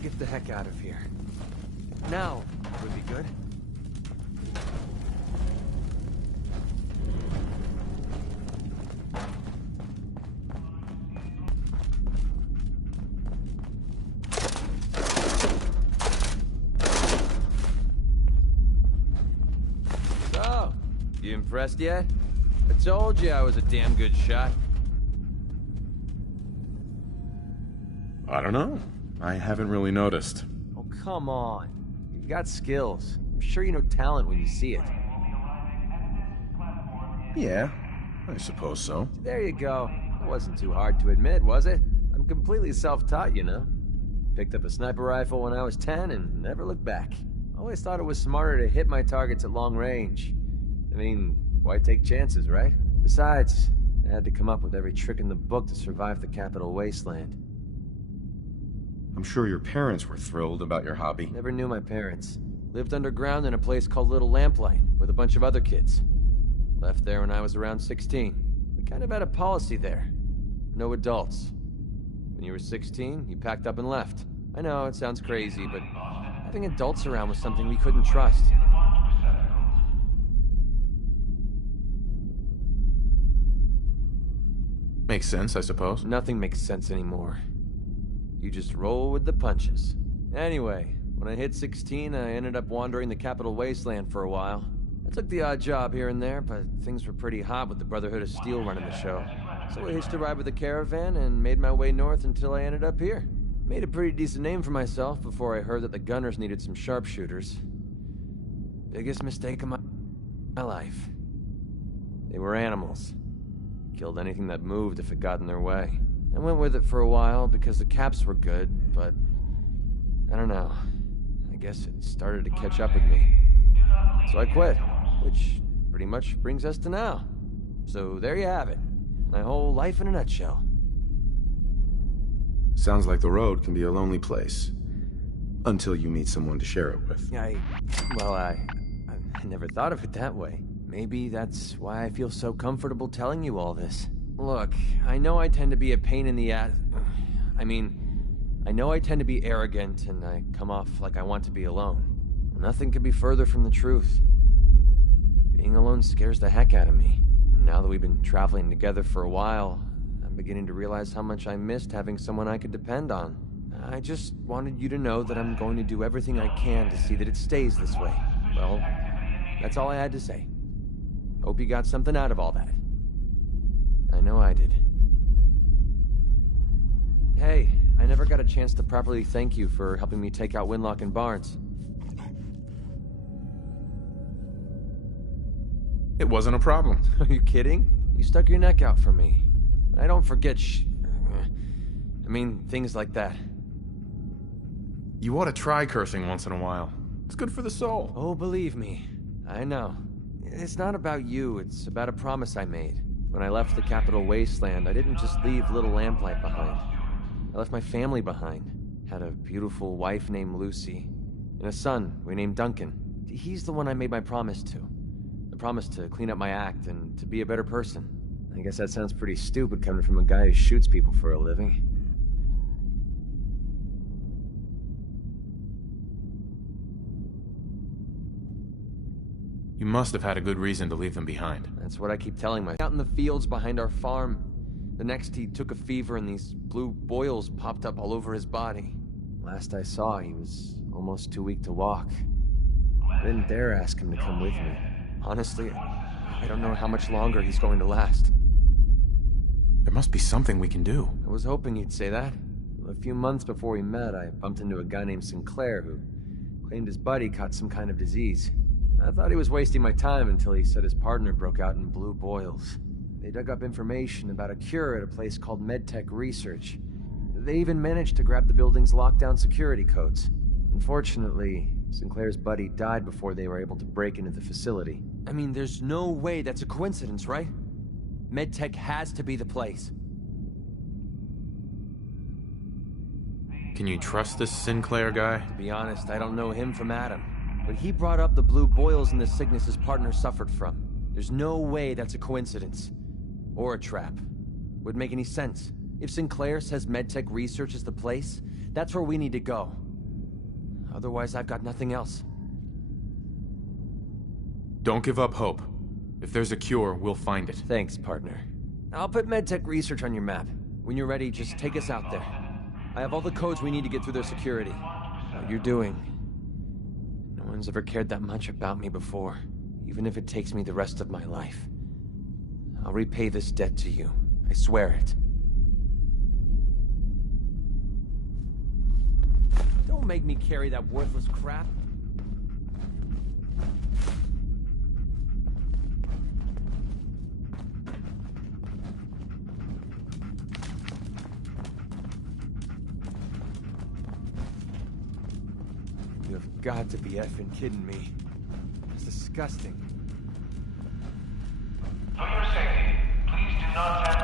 should get the heck out of here. Now would be good. So, you impressed yet? I told you I was a damn good shot. I don't know. I haven't really noticed. Oh, come on. You've got skills. I'm sure you know talent when you see it. Yeah, I suppose so. There you go. It wasn't too hard to admit, was it? I'm completely self-taught, you know. Picked up a sniper rifle when I was 10 and never looked back. Always thought it was smarter to hit my targets at long range. I mean, why take chances, right? Besides, I had to come up with every trick in the book to survive the capital wasteland. I'm sure your parents were thrilled about your hobby. Never knew my parents. Lived underground in a place called Little Lamplight with a bunch of other kids. Left there when I was around 16. We kind of had a policy there. No adults. When you were 16, you packed up and left. I know, it sounds crazy, but having adults around was something we couldn't trust. Makes sense, I suppose. Nothing makes sense anymore. You just roll with the punches. Anyway, when I hit 16, I ended up wandering the capital wasteland for a while. I took the odd job here and there, but things were pretty hot with the Brotherhood of Steel running the show. So I hitched a ride with the caravan and made my way north until I ended up here. Made a pretty decent name for myself before I heard that the gunners needed some sharpshooters. Biggest mistake of my life. They were animals. Killed anything that moved if it got in their way. I went with it for a while because the caps were good, but I don't know. I guess it started to catch up with me. So I quit, which pretty much brings us to now. So there you have it. My whole life in a nutshell. Sounds like the road can be a lonely place. Until you meet someone to share it with. I never thought of it that way. Maybe that's why I feel so comfortable telling you all this. Look, I know I tend to be a pain in the ass. I know I tend to be arrogant and I come off like I want to be alone. Nothing could be further from the truth. Being alone scares the heck out of me. Now that we've been traveling together for a while, I'm beginning to realize how much I missed having someone I could depend on. I just wanted you to know that I'm going to do everything I can to see that it stays this way. Well, that's all I had to say. Hope you got something out of all that. I know I did. Hey, I never got a chance to properly thank you for helping me take out Winlock and Barnes. It wasn't a problem. Are you kidding? You stuck your neck out for me. I don't forget things like that. You ought to try cursing once in a while. It's good for the soul. Oh, believe me. I know. It's not about you, it's about a promise I made. When I left the capital wasteland, I didn't just leave Little Lamplight behind. I left my family behind. Had a beautiful wife named Lucy, and a son we named Duncan. He's the one I made my promise to. The promise to clean up my act and to be a better person. I guess that sounds pretty stupid coming from a guy who shoots people for a living. You must have had a good reason to leave them behind. That's what I keep telling myself. Out in the fields behind our farm. The next he took a fever and these blue boils popped up all over his body. Last I saw, he was almost too weak to walk. I didn't dare ask him to come with me. Honestly, I don't know how much longer he's going to last. There must be something we can do. I was hoping you'd say that. A few months before we met, I bumped into a guy named Sinclair who claimed his buddy caught some kind of disease. I thought he was wasting my time until he said his partner broke out in blue boils. They dug up information about a cure at a place called MedTech Research. They even managed to grab the building's lockdown security codes. Unfortunately, Sinclair's buddy died before they were able to break into the facility. I mean, there's no way that's a coincidence, right? MedTech has to be the place. Can you trust this Sinclair guy? To be honest, I don't know him from Adam. But he brought up the blue boils and the sickness his partner suffered from. There's no way that's a coincidence. Or a trap. Would make any sense. If Sinclair says MedTech Research is the place, that's where we need to go. Otherwise, I've got nothing else. Don't give up hope. If there's a cure, we'll find it. Thanks, partner. I'll put medtech research on your map. When you're ready, just take us out there. I have all the codes we need to get through their security. What you're doing... No one's ever cared that much about me before, even if it takes me the rest of my life. I'll repay this debt to you. I swear it. Don't make me carry that worthless crap. You've got to be effing kidding me. It's disgusting. For your safety, please do not